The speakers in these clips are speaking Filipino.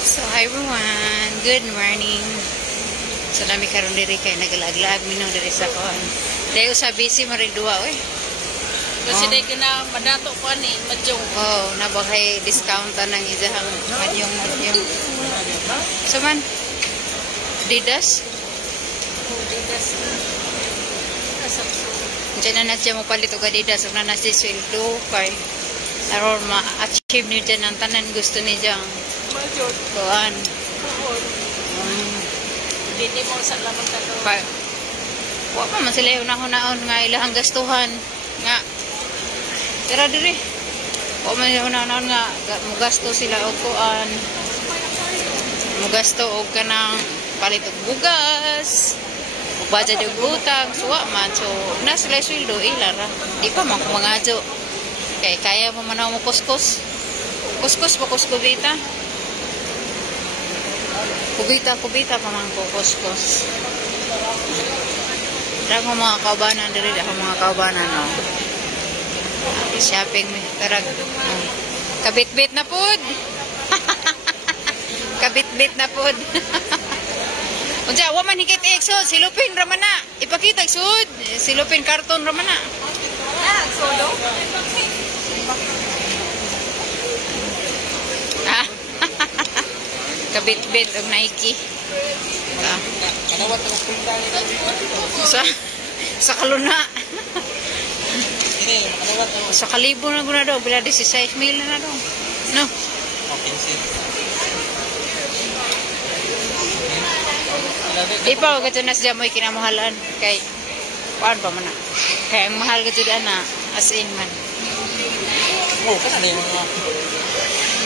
So hi everyone, good morning. So nami karon diri kay nagalag-lag minong diri sa kon. Dayo sa busy marig duwa oy. Kasi day ka na madato ko ni madyong. Oh, nabakay discount nang izahang madyong. So man Didas. Didas. Diyan na siya mo palit og Adidas ug na si sweldo kay aron ma-achieve ni dyan ang tanan gusto ni dyan. Madyong. Kuan. Hindi mo sa lamang talo. Wa pa man sila unahon-naon nga ilahang gastuhan nga. Pero diri. Wa man unahon-naon nga mugasto sila og kuan. Mugasto og kanang palit og bugas. Ug budget og utang, so wa man so na sila sweldo ilara. Di pa man kumangadyo. Kay kaya mo manaw mo kuskus. Kuskus pa kuskubita. Kubita pa man ko kuskus. Dako mga kaubanan diri, dako mga kaubanan no. Shopping mi tarag. Kabit-bit na pud. Kabit-bit na pud. Unsa wa man higit exod, silupin ra man na. Ipakita sud, silupin karton ra man na. Ah, solo. Kabit-bit og Nike. Sa kaluna. Sa kalibo na guna daw, bila 16 mil na daw. No. Di pa ako na siya mo'y kinamahalan. Kay, paan pa man na. Kaya ang mahal ka dyan na, as in man. Oh, kasi na yung mga...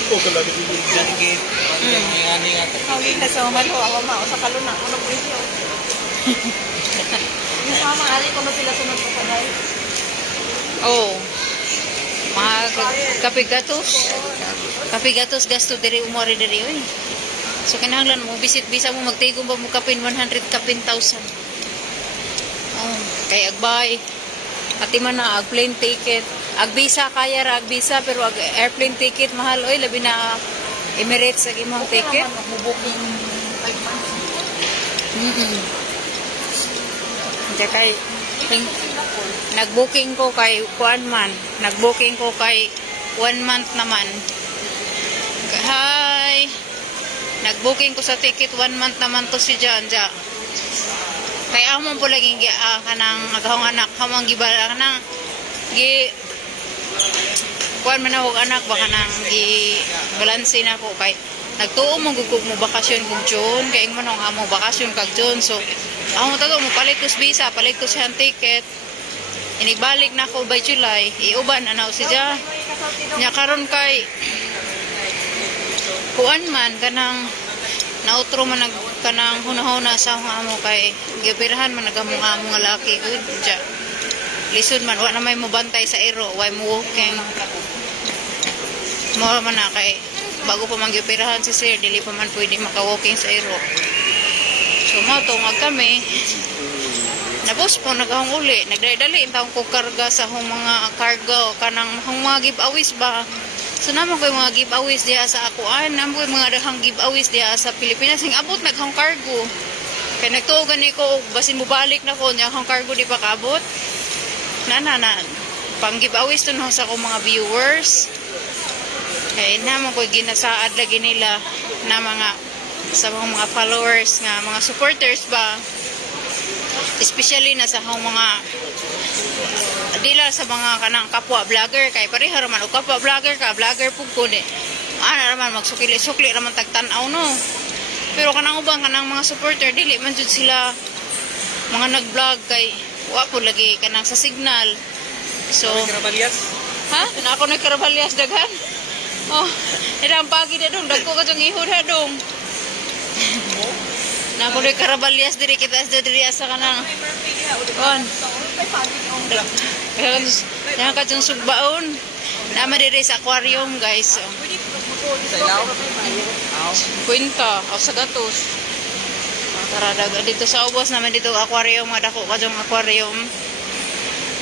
Oh, kalagi dito dyan gate. Ang nga Kawin na sa umalo, ako mao sa kaluna, ano presyo. Sama ali ko na sila sunod ko paday. Oh. Mga kapigatos. Kapigatos gasto diri umori diri oy. So kinahanglan mo visit bisa mo magtigom ba mo kapin 100 kapin 1,000. Oh, kay agbay. Ati man na ag plane ticket. Ag visa kaya ra ag visa pero ag airplane ticket mahal oy labi na Emirates ag imong ticket. Booking 5 months. Diya kay nag-booking ko kay 1 month. Nag-booking ko kay 1 month naman. Hi. Nag-booking ko sa ticket 1 month naman to si Jan. Kay amon po laging kanang agahong anak hamang gibala kanang gi kuan man ako anak baka nang gi balanse na ko kay nagtuo mo gugug mo bakasyon kung June kay ingman ang amo bakasyon kag June so amo tago mo palit ko visa palit ko siyang ticket inigbalik na ko by July iuban ana si Jan nya karon kay kuan man kanang nautro man kanang hunahuna sa amo kay gibirahan man nagamong amo nga laki good ja lisod man wa na may mobantay sa ero way mo walking mo man na kay bago pa man gibirahan si sir dili pa man pwede maka-walking sa ero so mo tungag kami napos po nagahong uli nagdali taong ko karga sa hong mga cargo kanang mga giveaways ba. So naman ko yung mga giveaways diya sa akuan, naman ko yung mga dahang giveaways diya sa Pilipinas. Yung abot naghang cargo. Kaya nagtuogan ni ko, basin mo balik na ko, yung hang cargo di pa kaabot. Pang giveaways to na sa akong mga viewers. Kaya naman ko ginasaad lagi nila na mga sa mga followers, nga mga supporters ba. Especially na sa akong mga dila sa mga kanang kapwa vlogger kay pareha raman og kapwa vlogger ka vlogger pug ko ni ana raman magsukli-sukli raman tagtan-aw no pero kanang ubang kanang mga supporter dili man jud sila mga nag-vlog kay wa po lagi kanang sa signal so Karabalyas? Ha? Na ako na karabalyas daghan oh irang pagi na dong dagko ka jung ihod ha dong na ako na karabalyas diri kita diri asa kanang on yan ka dyan sugbaon naman diri sa aquarium guys Sa ilaw? kwenta o sa gatos tara daga dito sa ubos naman dito aquarium nga dako ka dyan aquarium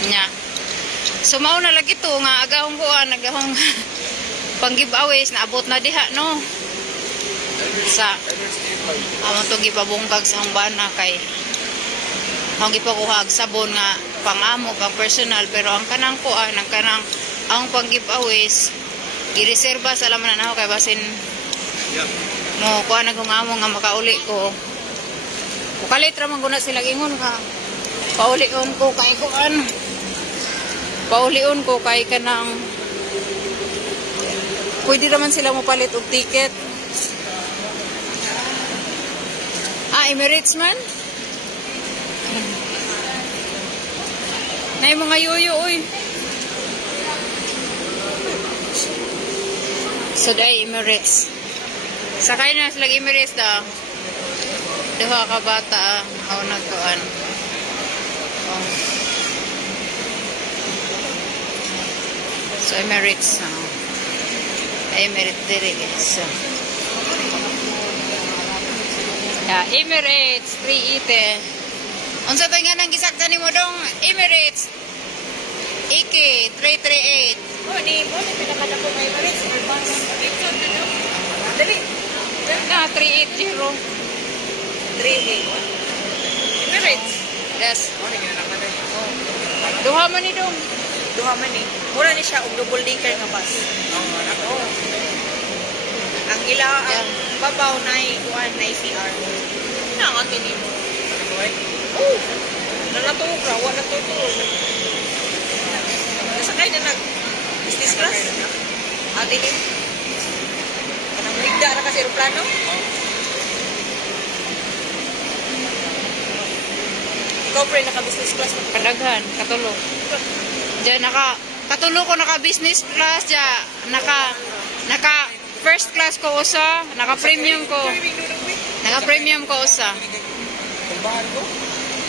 nya so mauna lagi to nga agahong kuan agahong pang giveaways na abot na diha no sa among to gipabungkag sa bana kay ang gipakuha og sabon nga pang-amo pang personal, pero ang kanang kuan ang kanang ang pang giveaways gireserba sa laman na kay basin mo kuan ang amo nga makauli ko. Kalit ra man guna sila ingon ka. Paulion ko kay kuan. Paulion ko kay kanang pwede naman sila mapalit og ticket. Emirates man. Nay mga yoyo oy. So day Emirates. Sakay na sila Emirates da. Duha ka bata aw nagkuan. Oh. So Emirates na. Emirates dire guys. So. Emirates 380. Unsa tay nga nang gisakta nimo dong Emirates? Iki 338. Oh, ni mo ni pinakadako kay Emirates. Dali. Na 380. 3 Emirates. Yes. Duha man ni dong. Duha man ni. Mura ni siya og double decker nga bus. Oh. Ang ila ang babaw na kuan na CR. Na atin nimo. Oh. Nalatog ra wala to to. Nasakay na nag business class. Atin nimo. Kanang ligda ra kasi eroplano. Ikaw pre naka-business class mo. Kadaghan, katulo. Diyan katulo ko naka-business class diya. Naka first class ko usa, naka-premium ko. Naka-premium ko usa.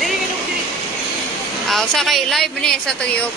Dili ka diri. Usa kay live ni sa tuyo.